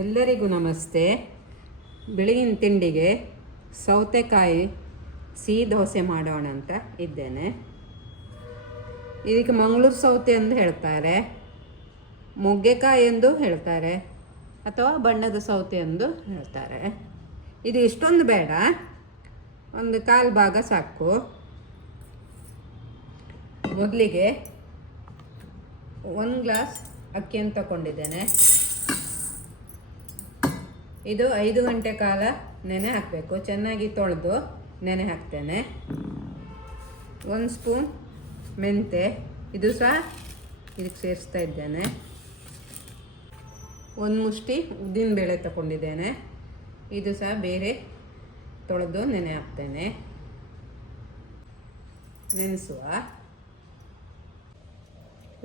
ಎಲ್ಲರಿಗೂ ನಮಸ್ತೆ. ಬೆಳಗಿನ ತಿಂಡಿಗೆ ಸೌತೆಕಾಯಿ ಸಿಹಿ ದೋಸೆ ಮಾಡೋಣ ಅಂತ ಇದ್ದೇನೆ. ಇದಕ್ಕೆ ಮಂಗಳೂರು ಸೌತೆ ಎಂದು ಹೇಳ್ತಾರೆ, ಮೊಗ್ಗೆಕಾಯಿ ಎಂದು ಹೇಳ್ತಾರೆ, ಅಥವಾ ಬಣ್ಣದ ಸೌತೆ ಎಂದು ಹೇಳ್ತಾರೆ. ಇದು ಇಷ್ಟೊಂದು ಬೇಡ, ಒಂದು ಕಾಲು ಭಾಗ ಸಾಕು. ಮೊದಲಿಗೆ 1 ಗ್ಲಾಸ್ ಅಕ್ಕಿಯನ್ನು ತಗೊಂಡಿದ್ದೇನೆ. ಇದು 5 ಗಂಟೆ ಕಾಲ ನೆನೆ ಹಾಕಬೇಕು. ಚೆನ್ನಾಗಿ ತೊಳೆದು ನೆನೆ ಹಾಕ್ತೇನೆ. 1 ಸ್ಪೂನ್ ಮೆಂತೆ, ಇದು ಸಹ ಇದಕ್ಕೆ ಸೇರಿಸ್ತಾ ಇದ್ದೇನೆ. 1 ಮುಷ್ಟಿ ಉದ್ದಿನಬೇಳೆ ತಗೊಂಡಿದ್ದೇನೆ, ಇದು ಸಹ ಬೇರೆ ತೊಳೆದು ನೆನೆ ಹಾಕ್ತೇನೆ. ನೆನೆಸುವ.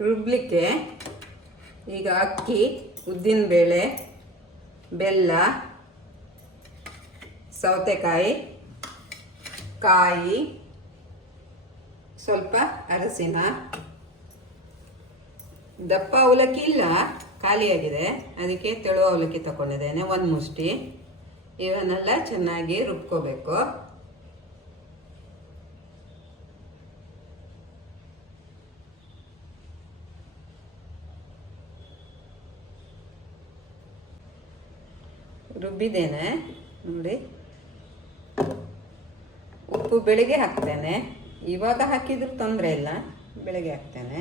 ರುಬ್ಲಿಕ್ಕೆ ಈಗ ಅಕ್ಕಿ, ಉದ್ದಿನಬೇಳೆ, ಬೆಲ್ಲ, ಸೌತೆಕಾಯಿ, ಕಾಯಿ, ಸ್ವಲ್ಪ ಅರಸಿನ, ದಪ್ಪ ಅವಲಕ್ಕಿ ಇಲ್ಲ, ಖಾಲಿಯಾಗಿದೆ, ಅದಕ್ಕೆ ತೆಳು ಅವಲಕ್ಕಿ ತಗೊಂಡಿದ್ದೇನೆ 1 ಮುಷ್ಟಿ. ಇವನ್ನೆಲ್ಲ ಚೆನ್ನಾಗಿ ರುಬ್ಕೋಬೇಕು. ರುಬ್ಬಿದ್ದೇನೆ ನೋಡಿ. ಉಪ್ಪು ಬೆಳಿಗ್ಗೆ ಹಾಕ್ತೇನೆ, ಇವಾಗ ಹಾಕಿದ್ರೂ ತೊಂದರೆ ಇಲ್ಲ, ಬೆಳಿಗ್ಗೆ ಹಾಕ್ತೇನೆ.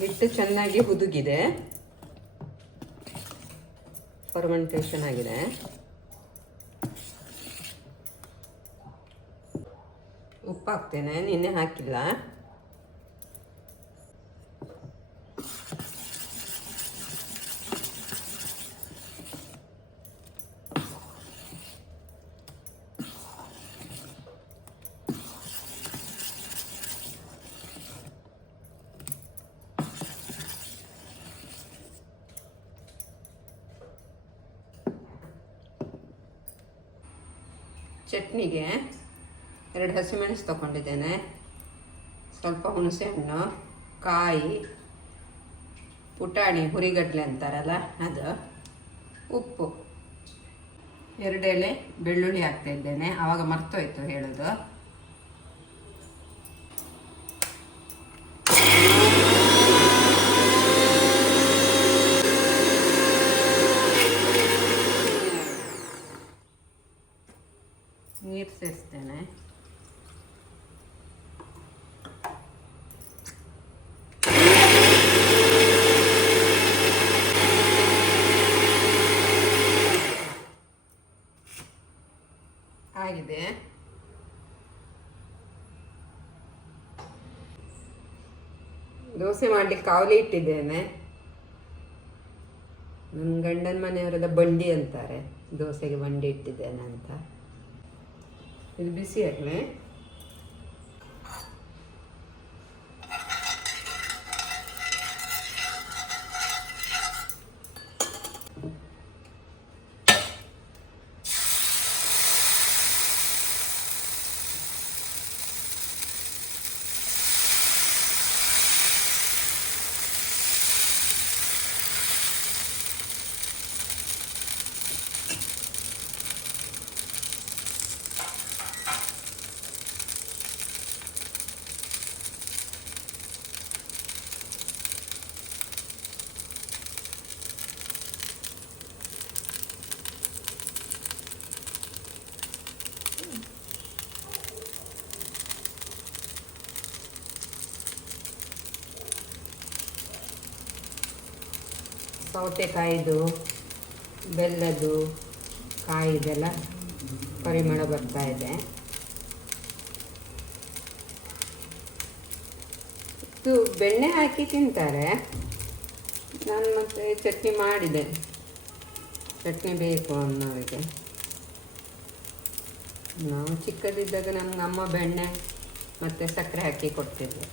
ಹಿಟ್ಟು ಚೆನ್ನಾಗಿ ಹುದುಗಿದೆ, ಫರ್ಮೆಂಟೇಷನ್ ಆಗಿದೆ. ಉಪ್ಪು ಹಾಕ್ತೇನೆ, ನಿನ್ನೆ ಹಾಕಿಲ್ಲ. ಚಟ್ನಿಗೆ 2 ಹಸಿಮೆಣಸು ತಗೊಂಡಿದ್ದೇನೆ, ಸ್ವಲ್ಪ ಹುಣಸೆಹಣ್ಣು, ಕಾಯಿ, ಪುಟಾಣಿ ಹುರಿಗಡ್ಲೆ ಅಂತಾರಲ್ಲ ಅದು, ಉಪ್ಪು, 2 ಎಲೆ ಬೆಳ್ಳುಳ್ಳಿ ಹಾಕ್ತಾ ಇದ್ದೇನೆ, ಆವಾಗ ಮರ್ತೋಯ್ತು ಹೇಳೋದು. ನೀರು ಸೇರಿಸ್ತೇನೆ. ಆಗಿದೆ. ದೋಸೆ ಮಾಡಲಿಕ್ಕೆ ಕಾವಲಿ ಇಟ್ಟಿದ್ದೇನೆ. ನನ್ನ ಗಂಡನ ಮನೆಯವರೆಲ್ಲ ಬಂಡಿ ಅಂತಾರೆ, ದೋಸೆಗೆ ಬಂಡಿ ಇಟ್ಟಿದ್ದೇನೆ ಅಂತ. ಇದು ಬಿಸಿ ಆಗಲಿ. ಸೌತೆಕಾಯಿದು, ಬೆಲ್ಲದು, ಕಾಯಿದೆಲ್ಲ ಪರಿಮಳ ಬರ್ತಾ ಇದೆ. ಇದು ಬೆಣ್ಣೆ ಹಾಕಿ ತಿಂತಾರೆ, ನಾನು ಮತ್ತೆ ಚಟ್ನಿ ಮಾಡಿದೆ. ಚಟ್ನಿ ಬೇಕು ಅನ್ನೋರಿಗೆ. ನಾವು ಚಿಕ್ಕದಿದ್ದಾಗ ನಮ್ಗೆ ಅಮ್ಮ ಬೆಣ್ಣೆ ಮತ್ತು ಸಕ್ಕರೆ ಹಾಕಿ ಕೊಡ್ತಿದ್ದೆ.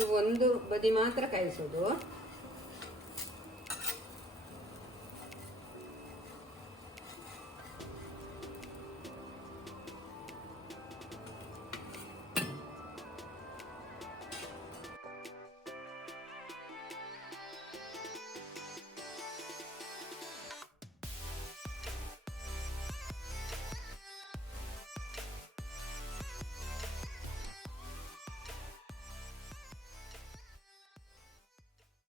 ಇದು ಒಂದು ಬದಿ ಮಾತ್ರ ಕಾಯಿಸೋದು.